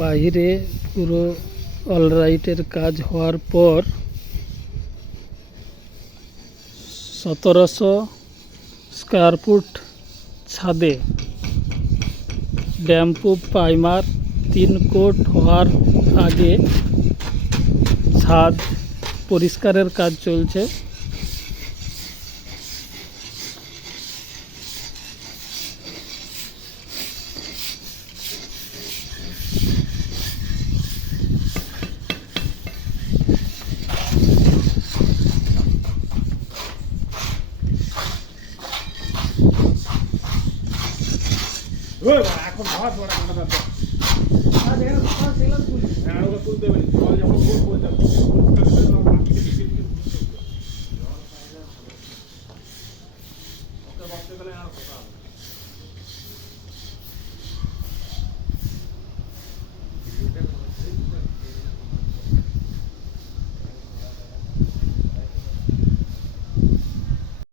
বাইরে পুরো অলরাইটের কাজ হওয়ার পর সতেরোশো স্কোয়ার ফুট ছাদে ড্যাম্পু প্রাইমার তিন কোট হওয়ার আগে ছাদ পরিষ্কারের কাজ চলছে। এখন ভাত ধরা কথা হ্যাঁ ওটা খুলতে পারি জল যখন করব। ওকে বসতে